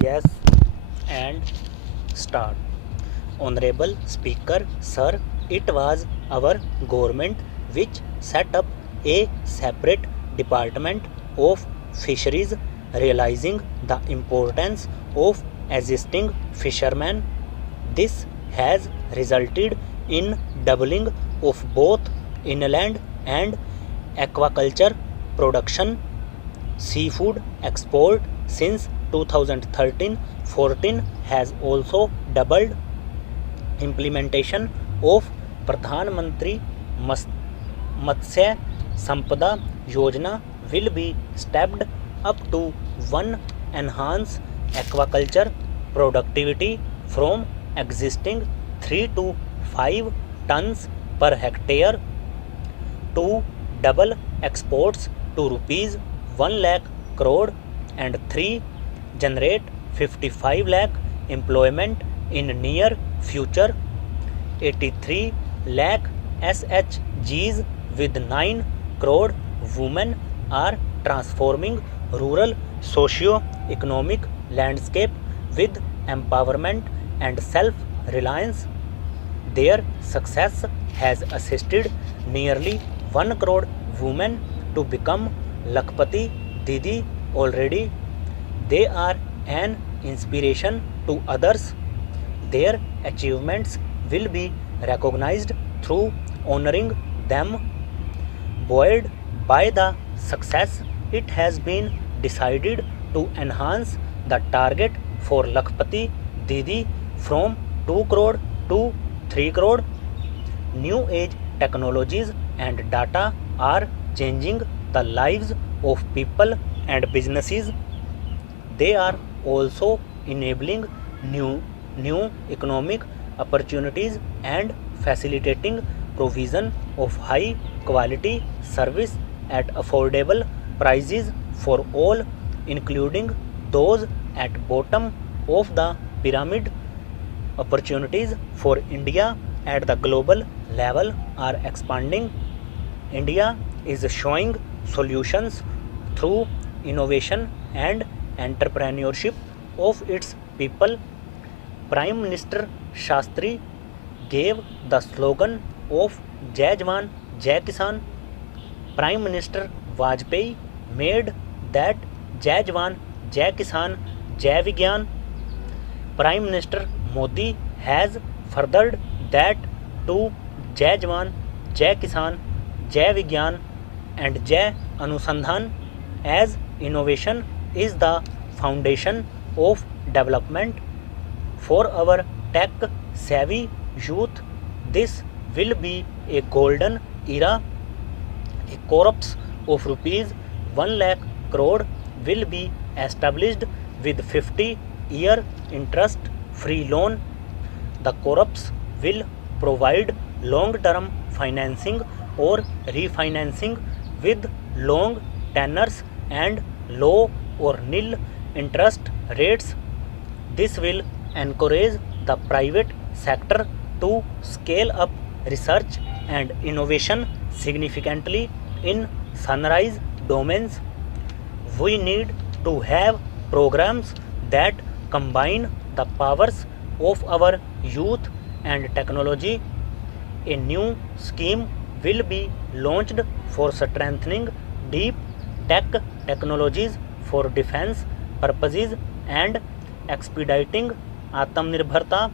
Yes, and start. Honorable Speaker, Sir, it was our government which set up a separate department of fisheries, realizing the importance of existing fishermen. This has resulted in doubling of both inland and aquaculture production. Seafood export since 2013-14 has also doubled. Implementation of Pradhan Mantri Matsya Sampada Yojana will be stepped up to 1. Enhance aquaculture productivity from existing 3 to 5 tons per hectare. 2. Double exports to rupees 1 lakh crore. And 3. Generate 55 lakh employment in near future. 83 lakh SHGs with 9 crore women are transforming rural socio-economic landscape with empowerment and self-reliance. Their success has assisted nearly 1 crore women to become Lakhpati Didi already. They are an inspiration to others. Their achievements will be recognized through honoring them. Buoyed by the success, it has been decided to enhance the target for Lakhpati Didi from 2 crore to 3 crore. New age technologies and data are changing the lives of people and businesses. They are also enabling new economic opportunities and facilitating provision of high quality service at affordable prices for all, including those at bottom of the pyramid. Opportunities for India at the global level are expanding. India is showing solutions through innovation and entrepreneurship of its people. Prime Minister Shastri gave the slogan of Jai Jawan, Jai Kisan. Prime Minister Vajpayee made that Jai Jawan, Jai Kisan, Jai Vigyan. Prime Minister Modi has furthered that to Jai Jawan, Jai Kisan, Jai Vigyan and Jai Anusandhan, as innovation is the foundation of development. For our tech savvy youth, this will be a golden era. A corpus of rupees 1 lakh crore will be established with 50-year interest free loan. The corpus will provide long-term financing or refinancing with long tenors and low or nil interest rates. This will encourage the private sector to scale up research and innovation significantly in sunrise domains. We need to have programs that combine the powers of our youth and technology. A new scheme will be launched for strengthening deep tech technologies for defense purposes and expediting Atmanirbharta,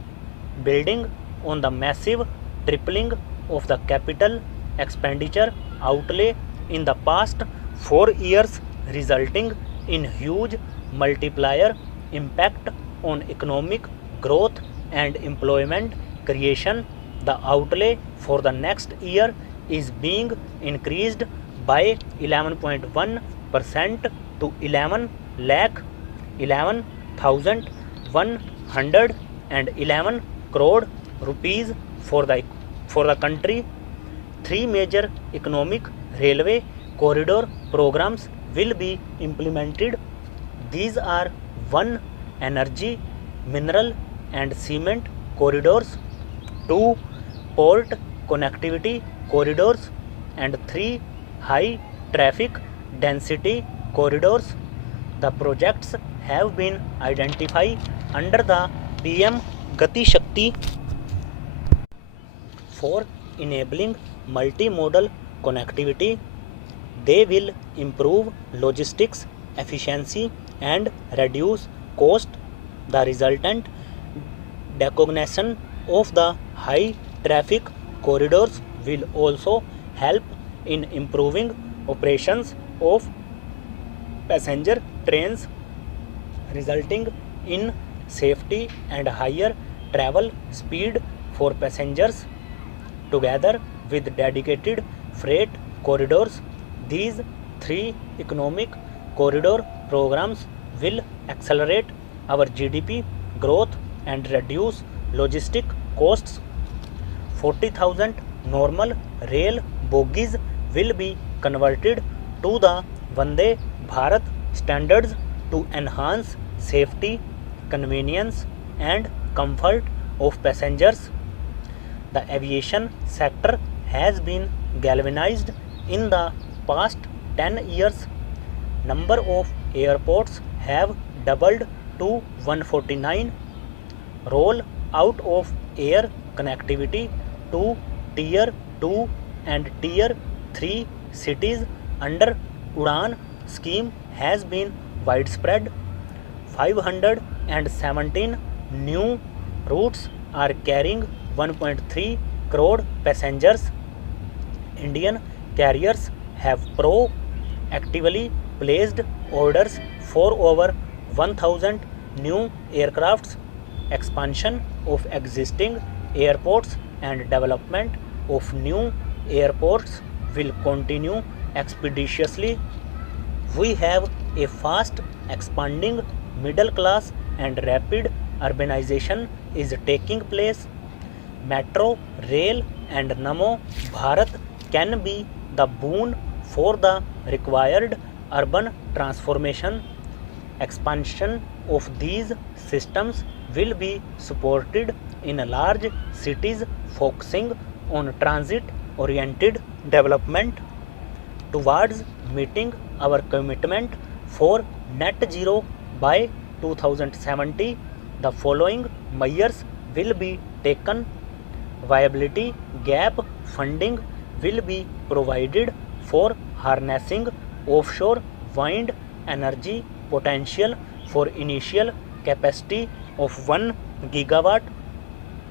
building on the massive tripling of the capital expenditure outlay in the past 4 years, resulting in huge multiplier impact on economic growth and employment creation. The outlay for the next year is being increased by 11.1% to 11 lakh 11,111 crore rupees for the country. 3 major economic railway corridor programs will be implemented. These are 1. Energy, mineral and cement corridors, 2. Port connectivity corridors and 3. High traffic density corridors. The projects have been identified under the PM Gati Shakti for enabling multimodal connectivity. They will improve logistics efficiency and reduce cost. The resultant decognition of the high traffic corridors will also help in improving operations of passenger trains, resulting in safety and higher travel speed for passengers. Together with dedicated freight corridors, these three economic corridor programs will accelerate our GDP growth and reduce logistic costs. 40,000 normal rail bogies will be converted to the Vande Bharat standards to enhance safety, convenience, and comfort of passengers. The aviation sector has been galvanized in the past 10 years. Number of airports have doubled to 149. Roll out of air connectivity to Tier 2 and Tier 3 cities under Udan scheme has been widespread. 517 new routes are carrying 1.3 crore passengers. Indian carriers have proactively placed orders for over 1,000 new aircrafts. Expansion of existing airports and development of new airports will continue expeditiously. We have a fast expanding middle class and rapid urbanization is taking place. Metro, rail, and Namo Bharat can be the boon for the required urban transformation. Expansion of these systems will be supported in large cities focusing on transit-oriented development. Towards meeting our commitment for net zero by 2070, the following measures will be taken. Viability gap funding will be provided for harnessing offshore wind energy potential for initial capacity of 1 gigawatt.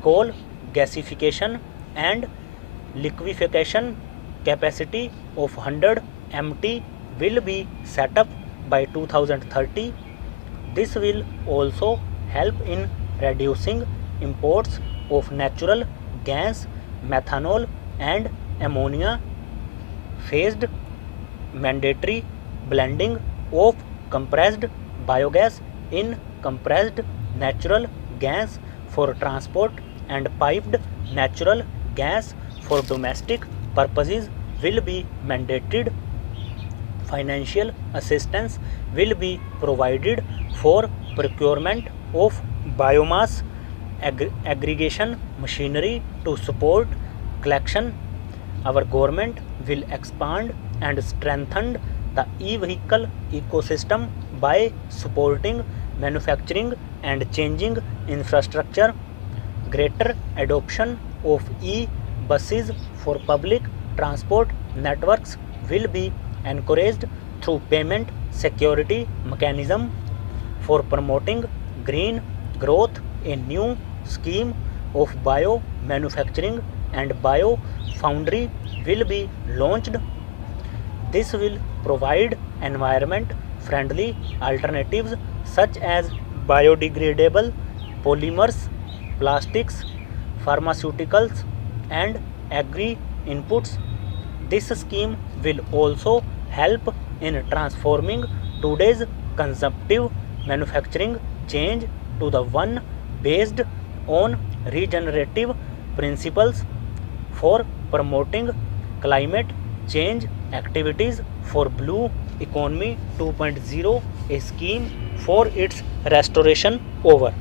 Coal gasification and liquefaction capacity of 100 MT will be set up by 2030. This will also help in reducing imports of natural gas, methanol, and ammonia. Phased mandatory blending of compressed biogas in compressed natural gas for transport and piped natural gas for domestic purposes will be mandated. Financial assistance will be provided for procurement of biomass aggregation machinery to support collection. Our government will expand and strengthen the e-vehicle ecosystem by supporting manufacturing and changing infrastructure. Greater adoption of e-buses for public transport networks will be encouraged through payment security mechanism. For promoting green growth, a new scheme of bio manufacturing and bio foundry will be launched. This will provide environment friendly alternatives such as biodegradable polymers, plastics, pharmaceuticals, and agri inputs. This scheme will also help in transforming today's consumptive manufacturing chain to the one based on regenerative principles. For promoting climate change activities for Blue Economy 2.0, a scheme for its restoration over.